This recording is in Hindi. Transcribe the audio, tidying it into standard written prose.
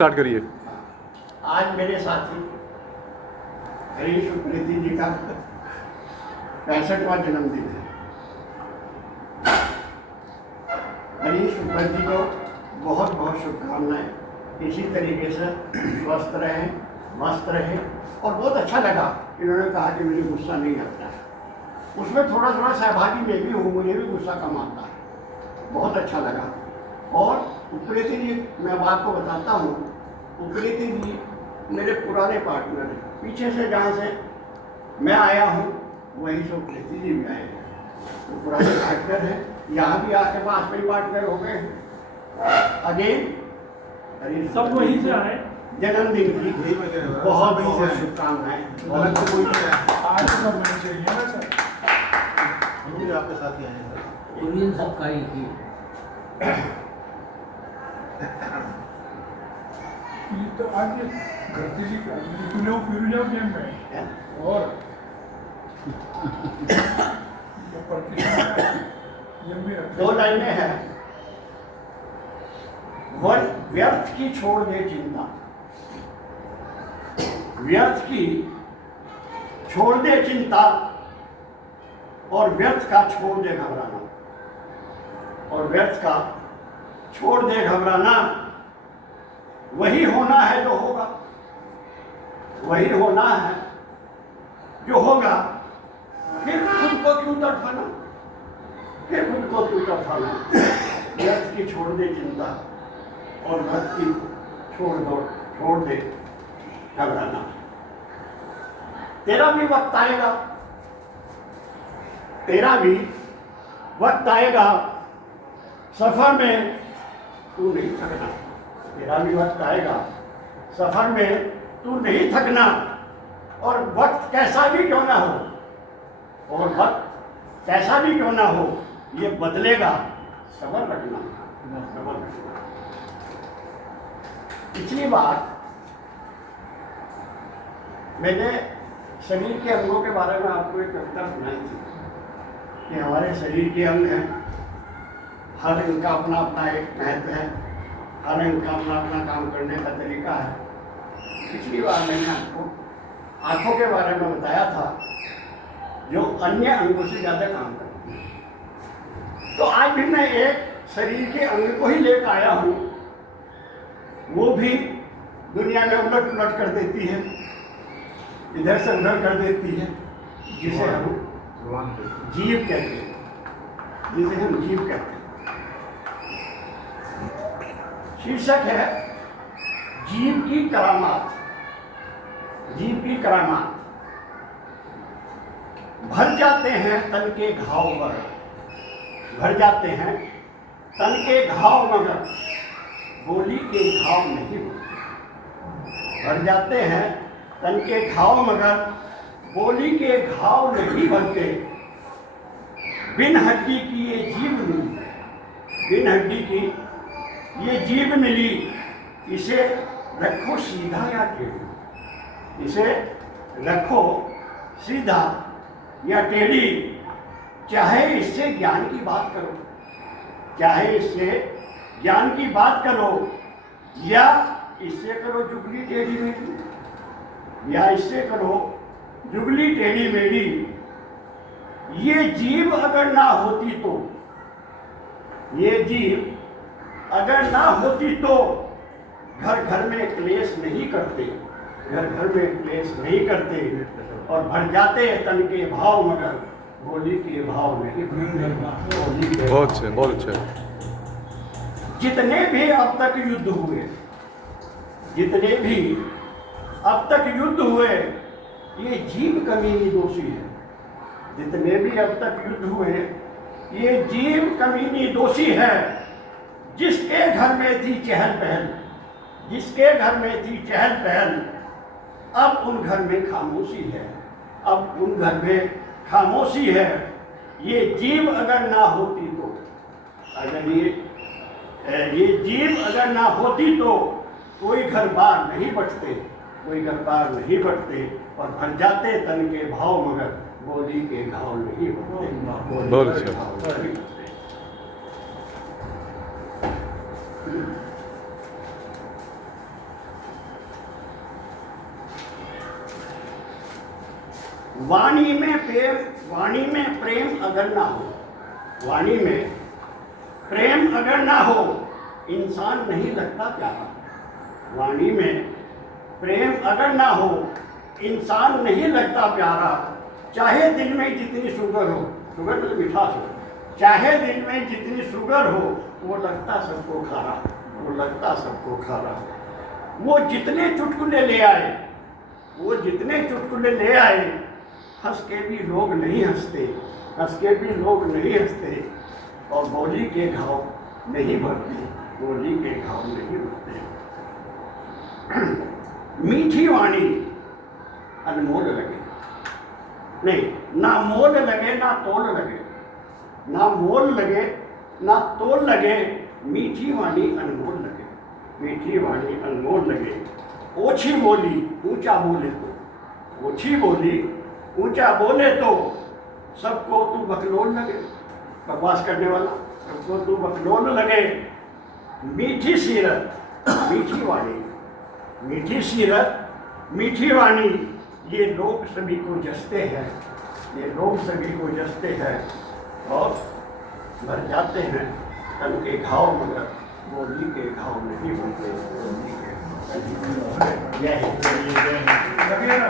स्टार्ट करिए। आज मेरे साथी हरीश उप्रेती जी का 65वां जन्मदिन है। हरीश उप्रेती को बहुत बहुत शुभकामनाएं। इसी तरीके से स्वस्थ रहें, मस्त रहें। और बहुत अच्छा लगा इन्होंने कहा कि मुझे गुस्सा नहीं आता है। उसमें थोड़ा थोड़ा सहभागी मैं भी हूँ, मुझे भी गुस्सा कम आता है। बहुत अच्छा लगा। और उप्रेती जी, मैं अब आपको बताता हूँ, उप्रेती जी मेरे पुराने पार्टनर हैं। पीछे से जहाँ से मैं आया हूँ वहीं से उप्रेती जी भी आए हैं, तो पुराने पार्टनर हैं। यहाँ भी आके पास में पार्टनर हो गए। अगेन सब वहीं से आए। जन्मदिन की बहुत बहुत शुभकामनाएं। आज सब वहीं से हैं ना सर। हम भी आपके साथ ही आए हैं सर। यूनियन सब कार्य की ये तो आज घरती जी का फिर जाओ गेम में और ये प्रतिष्ठा ये भी दो लाइनें हैं। व्यर्थ की छोड़ दे चिंता, व्यर्थ की छोड़ दे चिंता, और व्यर्थ का छोड़ दे घबराना, और व्यर्थ का छोड़ दे घबराना। वही होना है जो होगा, वही होना है जो होगा। फिर खुद को क्यों तड़पाना, फिर खुद को क्यों तड़पाना। व्यर्थ की छोड़ दे चिंता और व्यर्थ की छोड़ दे घबराना। तेरा भी वक्त आएगा, तेरा भी वक्त आएगा, सफर में तू नहीं थकना। तेरा भी वक्त आएगा, सफर में तू नहीं थकना। और वक्त कैसा भी क्यों ना हो, और वक्त कैसा भी क्यों ना हो, ये बदलेगा, सब्र रखना, सब्र रखना। पिछली बार मैंने शरीर के अंगों के बारे में आपको एक कविता सुनाई थी कि हमारे शरीर के अंग हैं, हर इनका अपना अपना एक महत्व है, हर इनका अपना अपना काम करने का तरीका है। पिछली बार मैंने आपको आंखों के बारे में बताया था, जो अन्य अंगों से ज़्यादा काम करती है। तो आज भी मैं एक शरीर के अंग को ही लेकर आया हूँ, वो भी दुनिया में उलट उलट कर देती है, इधर से उधर कर देती है, जिसे हम जीव कहते हैं, जिसे हम जीव कहते हैं। शीर्षक है जीव की करामात। जीव की करामात। भर जाते हैं तन के घाव मगर, भर जाते हैं तन के घाव मगर गोली के घाव नहीं भरते। भर जाते हैं तन के घाव मगर गोली के घाव नहीं भरते। बिन हड्डी की ये जीव मिली, बिन हड्डी की ये जीव मिली, इसे रखो सीधा या टेढ़ी, इसे रखो सीधा या टेढ़ी। चाहे इससे ज्ञान की बात करो, चाहे इससे ज्ञान की बात करो, या इससे करो जुगली टेढ़ी मेढ़ी, या इससे करो जुगली टेढ़ी मेढ़ी। ये जीव अगर ना होती तो, ये जीव अगर ना होती तो घर घर में क्लेश नहीं करते, घर घर में क्लेश नहीं करते। और भर जाते तन के भाव मगर गोली के भाव नहीं भरते। बहुत अच्छे, बहुत अच्छे। जितने भी अब तक युद्ध हुए, जितने भी अब तक युद्ध हुए, ये जीव कमीनी दोषी है। जितने भी अब तक युद्ध हुए, ये जीव कमीनी दोषी है। जिसके घर में थी चहल पहल, जिसके घर में थी चहल पहल, अब उन घर में खामोशी है, अब उन घर में खामोशी है। ये जीव अगर ना होती तो, अगर ये जीव अगर ना होती तो कोई घर बार नहीं बचते, कोई घर बार नहीं बचते। और भर जाते तन के भाव मगर गोली के घाव नहीं होते। बहुत अच्छा। वाणी में प्रेम अगर ना हो, वाणी में प्रेम अगर ना हो, इंसान नहीं लगता प्यारा। वाणी में प्रेम अगर ना हो, इंसान नहीं लगता प्यारा। चाहे दिल में जितनी शुगर हो, शुगर मतलब मिठास हो, चाहे दिल में जितनी शुगर हो, वो लगता सबको खारा, वो लगता सबको खारा। वो जितने चुटकुले ले आए, वो जितने चुटकुले ले आए, हंस के भी लोग नहीं हंसते, हंस के भी लोग नहीं हंसते, और बोली के घाव नहीं भरते, बोली के घाव नहीं भरते। मीठी वाणी अनमोल लगे, नहीं, ना मोल लगे ना तोल लगे, ना मोल लगे ना तोल लगे, मीठी वाणी अनमोल लगे, मीठी वाणी अनमोल लगे। ओछी बोली ऊंचा बोले तो, ओछी बोली ऊंचा बोले तो, सबको तू बकलोल लगे, बकवास करने वाला, सबको तू बकलोल लगे। मीठी सीरत मीठी वाणी, मीठी सीरत मीठी वाणी, ये लोग सभी को जसते हैं, ये लोग सभी को जसते हैं, और भर जाते हैं तन के घाव, मगर बोली के घाव नहीं भरते, बोली के घाव नहीं भरते। जय हिंद। लगेगा